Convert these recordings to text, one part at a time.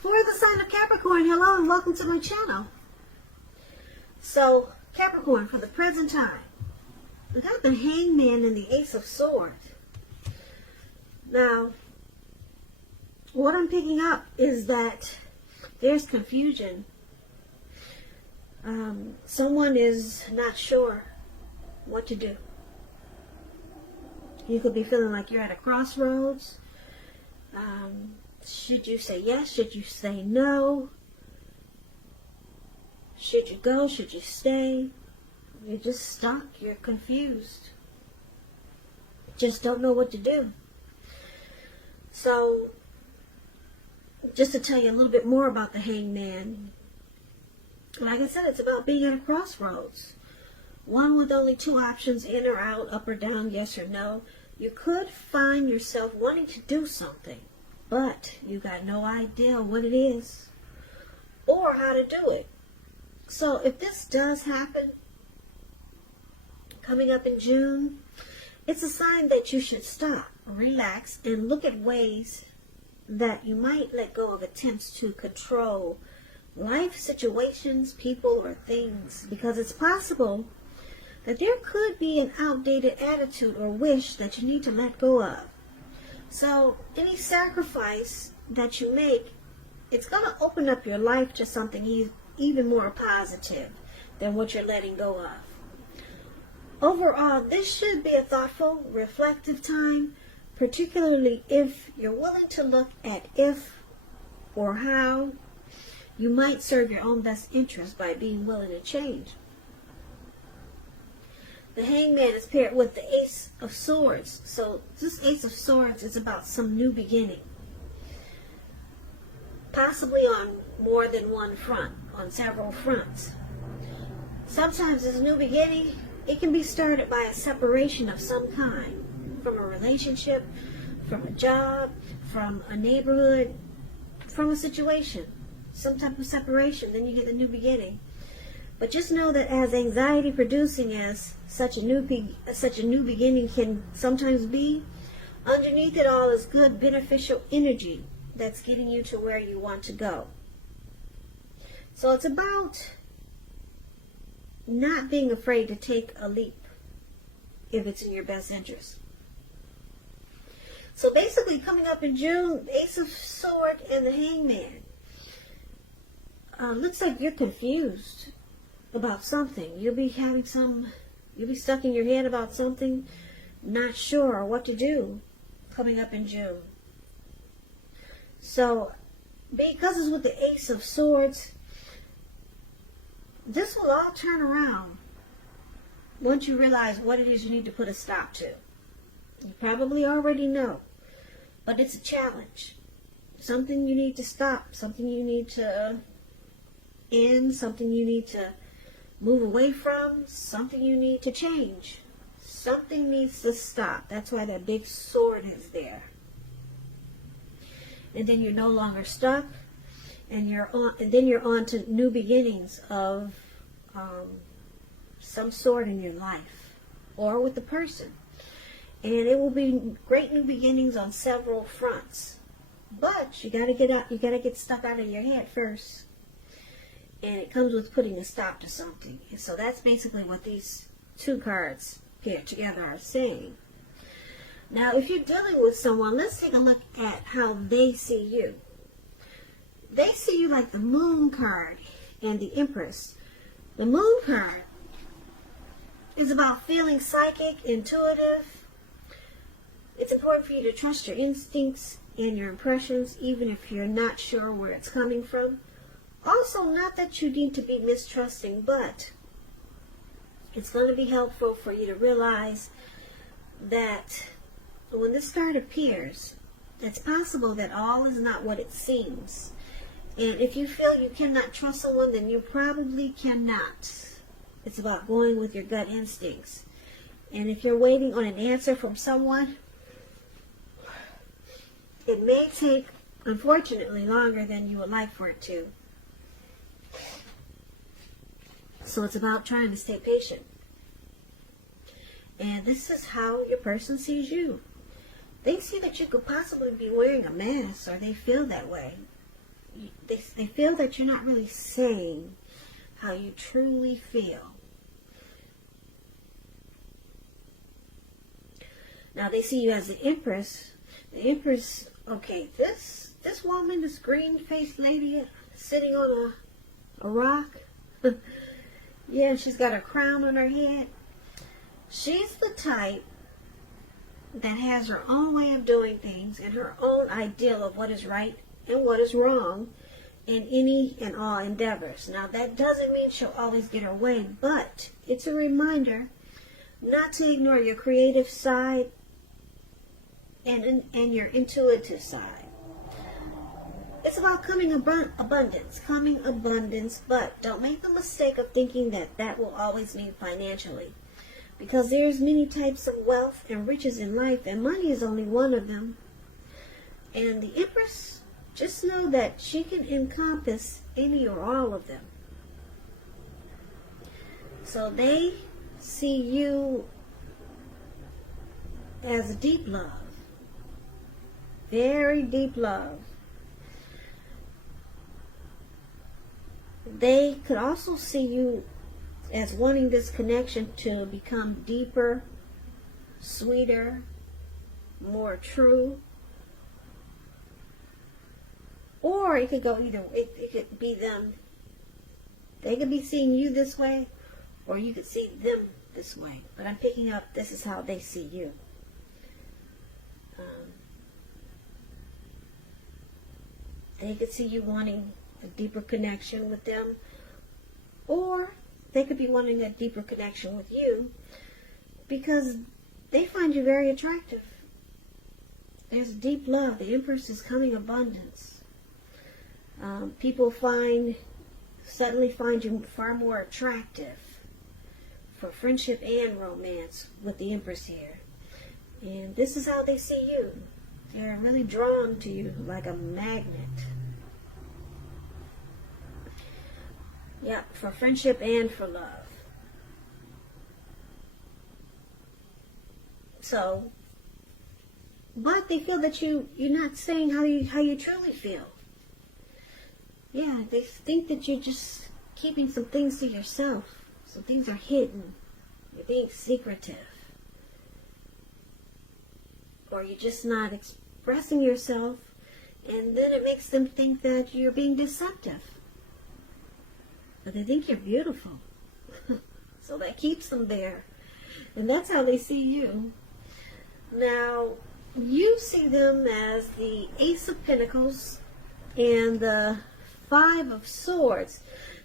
For the sign of Capricorn, hello and welcome to my channel. So, Capricorn, for the present time, we got the Hangman and the Ace of Swords. Now, what I'm picking up is that there's confusion. Someone is not sure what to do. You could be feeling like you're at a crossroads. Should you say yes? Should you say no? Should you go? Should you stay? You're just stuck. You're confused. Just don't know what to do. So, just to tell you a little bit more about the Hangman, like I said, it's about being at a crossroads. One with only two options, in or out, up or down, yes or no. You could find yourself wanting to do something, but you got no idea what it is or how to do it. So if this does happen, coming up in June, it's a sign that you should stop, relax, and look at ways that you might let go of attempts to control life situations, people, or things, because it's possible that there could be an outdated attitude or wish that you need to let go of. So any sacrifice that you make, it's going to open up your life to something even more positive than what you're letting go of. Overall, this should be a thoughtful, reflective time, particularly if you're willing to look at if or how you might serve your own best interest by being willing to change. The Hangman is paired with the Ace of Swords. So this Ace of Swords is about some new beginning. Possibly on more than one front, on several fronts. Sometimes this new beginning, it can be started by a separation of some kind. From a relationship, from a job, from a neighborhood, from a situation. Some type of separation, then you get a new beginning. But just know that as anxiety producing as such a new beginning can sometimes be, underneath it all is good beneficial energy that's getting you to where you want to go. So it's about not being afraid to take a leap if it's in your best interest. So basically, coming up in June, Ace of Swords and the Hangman. Looks like you're confused about something. You'll be stuck in your head about something, not sure what to do coming up in June. So, because it's with the Ace of Swords, this will all turn around once you realize what it is you need to put a stop to. You probably already know, but it's a challenge. Something you need to stop, something you need to end, something you need to move away from, something you need to change. Something needs to stop. That's why that big sword is there. And then you're no longer stuck, and then you're on to new beginnings of some sort in your life or with the person. And it will be great new beginnings on several fronts. But you gotta get out, you gotta get stuff out of your head first. And it comes with putting a stop to something. And so that's basically what these two cards paired together are saying. Now, if you're dealing with someone, let's take a look at how they see you. They see you like the Moon card and the Empress. The Moon card is about feeling psychic, intuitive. It's important for you to trust your instincts and your impressions, even if you're not sure where it's coming from. Also, not that you need to be mistrusting, but it's going to be helpful for you to realize that when this card appears, it's possible that all is not what it seems. And if you feel you cannot trust someone, then you probably cannot. It's about going with your gut instincts. And if you're waiting on an answer from someone, it may take, unfortunately, longer than you would like for it to. So it's about trying to stay patient. And this is how your person sees you. They see that you could possibly be wearing a mask, or they feel that way. they feel that you're not really saying how you truly feel. Now they see you as the Empress. The Empress, okay, this woman, this green-faced lady sitting on a rock. Yeah, she's got a crown on her head. She's the type that has her own way of doing things and her own ideal of what is right and what is wrong in any and all endeavors. Now, that doesn't mean she'll always get her way, but it's a reminder not to ignore your creative side and your intuitive side. It's about coming abundance, but don't make the mistake of thinking that that will always mean financially. Because there's many types of wealth and riches in life, and money is only one of them. And the Empress, just know that she can encompass any or all of them. So they see you as deep love. Very deep love. They could also see you as wanting this connection to become deeper, sweeter, more true. Or it could go either way. It could be them. They could be seeing you this way, or you could see them this way. But I'm picking up, this is how they see you. They could see you wanting a deeper connection with them, or they could be wanting a deeper connection with you because they find you very attractive. There's deep love. The Empress is coming abundance. People suddenly find you far more attractive for friendship and romance with the Empress here. And this is how they see you. They're really drawn to you like a magnet. Yep, for friendship and for love. So, but they feel that you're not saying how you truly feel. Yeah, they think that you're just keeping some things to yourself. Some things are hidden. You're being secretive. Or you're just not expressing yourself, and then it makes them think that you're being deceptive. But they think you're beautiful. So that keeps them there. And that's how they see you. Now, you see them as the Ace of Pentacles and the Five of Swords.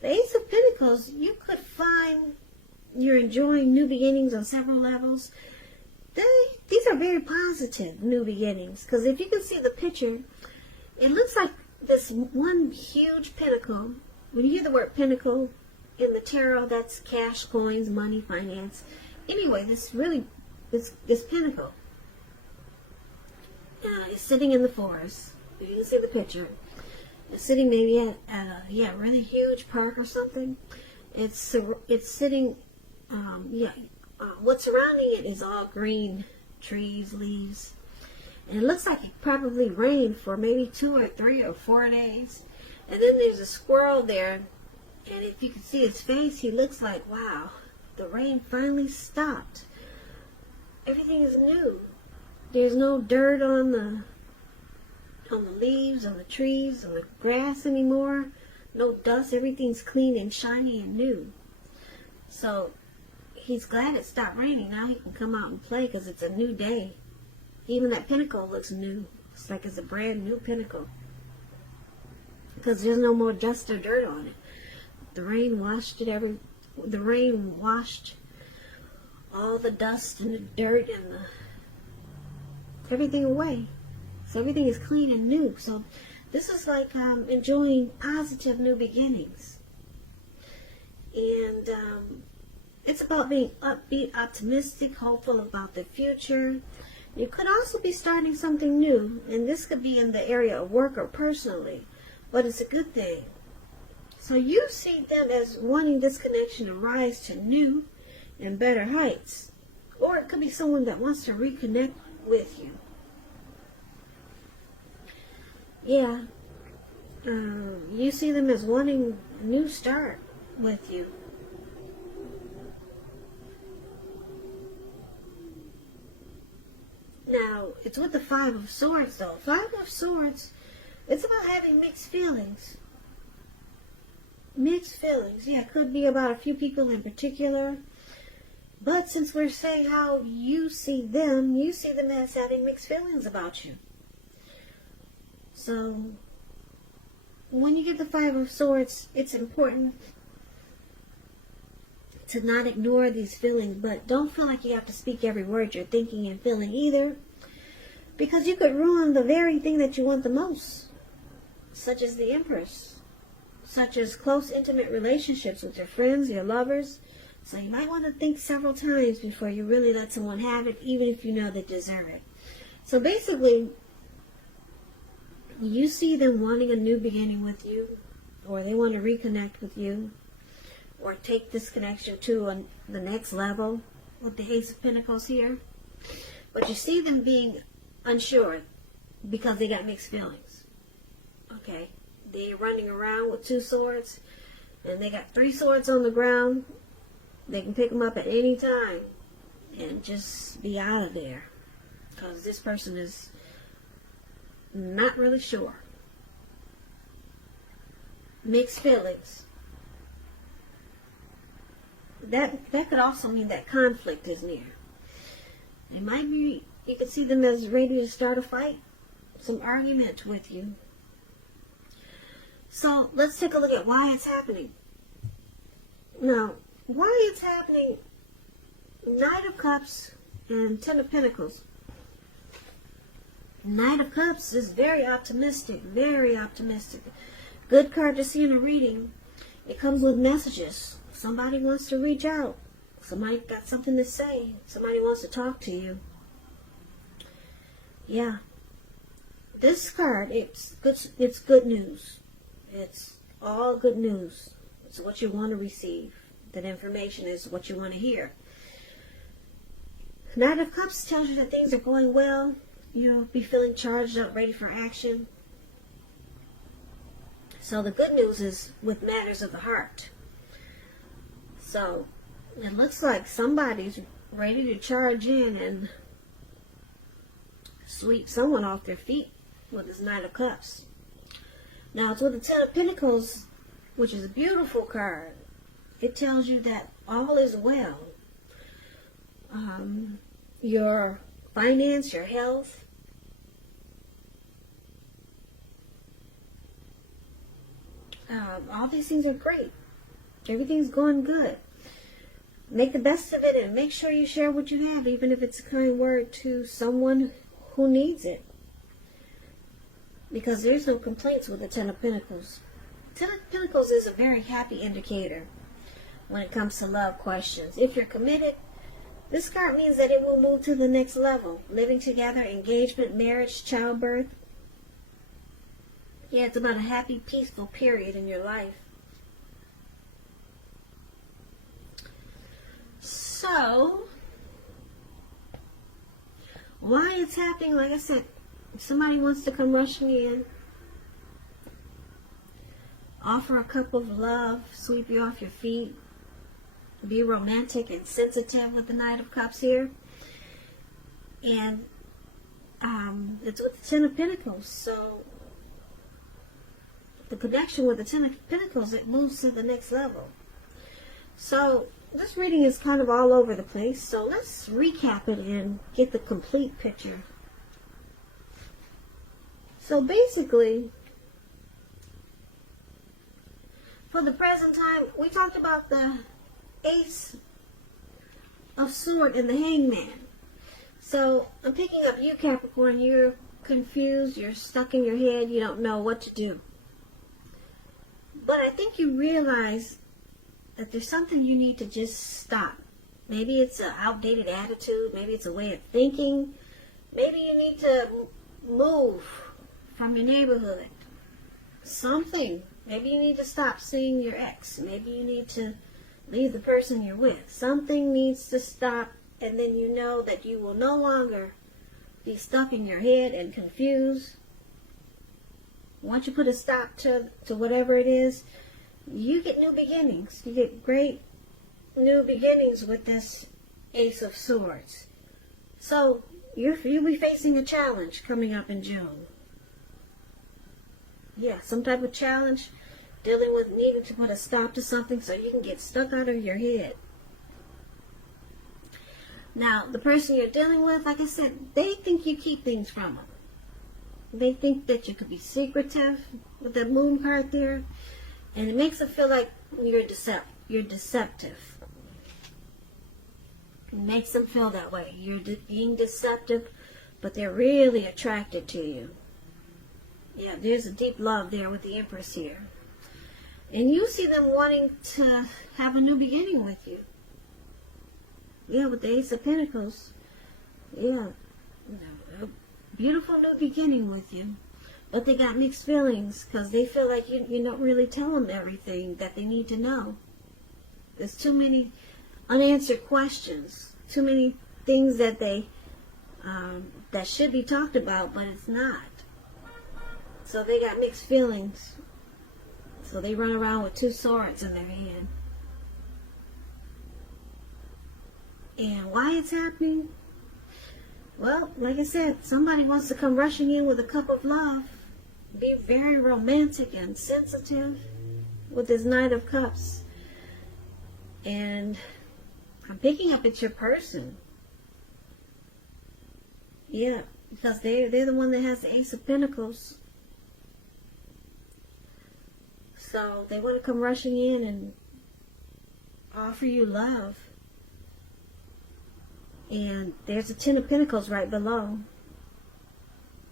The Ace of Pentacles, you could find you're enjoying new beginnings on several levels. These are very positive new beginnings. Because if you can see the picture, it looks like this one huge pentacle. When you hear the word pentacle in the tarot, that's cash, coins, money, finance. Anyway, this pentacle is sitting in the forest. You can see the picture. It's sitting maybe at a really huge park or something. It's sitting, what's surrounding it is all green trees, leaves. And it looks like it probably rained for maybe 2 or 3 or 4 days. And then there's a squirrel there, and if you can see his face, he looks like, wow, the rain finally stopped. Everything is new. There's no dirt on the leaves, on the trees, on the grass anymore. No dust. Everything's clean and shiny and new. So he's glad it stopped raining. Now he can come out and play because it's a new day. Even that pinnacle looks new. It's like it's a brand new pinnacle. Because there's no more dust or dirt on it. The rain washed all the dust and the dirt and everything away. So everything is clean and new. So this is like enjoying positive new beginnings. And it's about being upbeat, optimistic, hopeful about the future. You could also be starting something new. And this could be in the area of work or personally. But it's a good thing. So you see them as wanting this connection to rise to new and better heights. Or it could be someone that wants to reconnect with you. Yeah. You see them as wanting a new start with you. Now, it's with the Five of Swords, though. Five of Swords, it's about having mixed feelings. Mixed feelings. Yeah, it could be about a few people in particular. But since we're saying how you see them as having mixed feelings about you. So, when you get the Five of Swords, it's important to not ignore these feelings, but don't feel like you have to speak every word you're thinking and feeling either, because you could ruin the very thing that you want the most, such as the Empress, such as close, intimate relationships with your friends, your lovers. So you might want to think several times before you really let someone have it, even if you know they deserve it. So basically, you see them wanting a new beginning with you, or they want to reconnect with you, or take this connection to the next level with the Ace of Pentacles here. But you see them being unsure because they got mixed feelings. Okay? They're running around with two swords, and they got three swords on the ground. They can pick them up at any time and just be out of there, because this person is not really sure. Mixed feelings. That could also mean that conflict is near. It might be, you could see them as ready to start a fight, some argument with you. So let's take a look at why it's happening. Now, why it's happening, Knight of Cups and Ten of Pentacles. Knight of Cups is very optimistic, very optimistic. Good card to see in a reading. It comes with messages. Somebody wants to reach out. Somebody got something to say. Somebody wants to talk to you. Yeah. This card, it's good news. It's all good news. It's what you want to receive. That information is what you want to hear. Knight of Cups tells you that things are going well. You'll be feeling charged up, ready for action. So the good news is with matters of the heart. So it looks like somebody's ready to charge in and sweep someone off their feet with this Knight of Cups. Now it's with the Ten of Pentacles, which is a beautiful card. It tells you that all is well. Your finance, your health, all these things are great. Everything's going good. Make the best of it and make sure you share what you have, even if it's a kind word to someone who needs it. Because there's no complaints with the Ten of Pentacles. Ten of Pentacles is a very happy indicator when it comes to love questions. If you're committed, this card means that it will move to the next level. Living together, engagement, marriage, childbirth. Yeah, it's about a happy, peaceful period in your life. So, why it's happening, like I said, if somebody wants to come rushing in, offer a cup of love, sweep you off your feet, be romantic and sensitive with the Knight of Cups here. And it's with the Ten of Pentacles. So the connection with the Ten of Pentacles, it moves to the next level. So this reading is kind of all over the place. So let's recap it and get the complete picture. So basically, for the present time, we talked about the Ace of Swords and the Hangman. So I'm picking up you, Capricorn. You're confused, you're stuck in your head, you don't know what to do. But I think you realize that there's something you need to just stop. Maybe it's an outdated attitude, maybe it's a way of thinking, maybe you need to move from your neighborhood. Something. Maybe you need to stop seeing your ex. Maybe you need to leave the person you're with. Something needs to stop, and then you know that you will no longer be stuck in your head and confused. once you put a stop to whatever it is, you get new beginnings. You get great new beginnings with this Ace of Swords. So you'll be facing a challenge coming up in June. Yeah, some type of challenge, dealing with needing to put a stop to something so you can get stuck out of your head. Now, the person you're dealing with, like I said, they think you keep things from them. They think that you could be secretive with that moon card there, and it makes them feel like you're deceptive. It makes them feel that way. You're being deceptive, but they're really attracted to you. Yeah, there's a deep love there with the Empress here. And you see them wanting to have a new beginning with you. Yeah, with the Ace of Pentacles. Yeah, a beautiful new beginning with you. But they got mixed feelings because they feel like you don't really tell them everything that they need to know. There's too many unanswered questions. Too many things that that should be talked about, but it's not. So they got mixed feelings. So they run around with two swords in their hand. And why it's happening? Well, like I said, somebody wants to come rushing in with a cup of love. Be very romantic and sensitive with this Knight of Cups. And I'm picking up it's your person. Yeah, because they're the one that has the Ace of Pentacles. So they want to come rushing in and offer you love. And there's a Ten of Pentacles right below,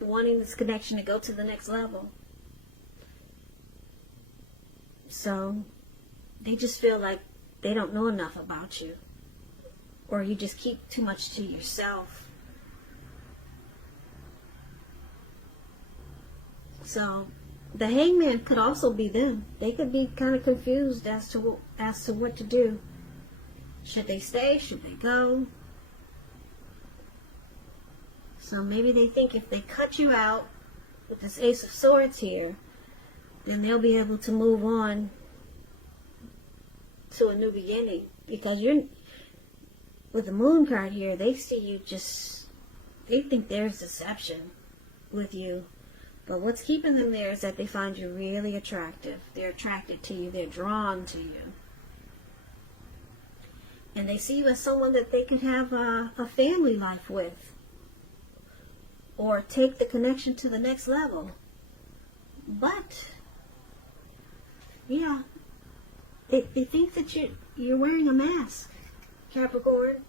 wanting this connection to go to the next level. So they just feel like they don't know enough about you, or you just keep too much to yourself. So the Hangman could also be them. They could be kind of confused as to what to do. Should they stay? Should they go? So maybe they think if they cut you out with this Ace of Swords here, then they'll be able to move on to a new beginning. Because with the Moon card here, they see you they think there's deception with you. But what's keeping them there is that they find you really attractive. They're attracted to you. They're drawn to you. And they see you as someone that they could have a family life with. Or take the connection to the next level. But, yeah, they think that you're wearing a mask, Capricorn.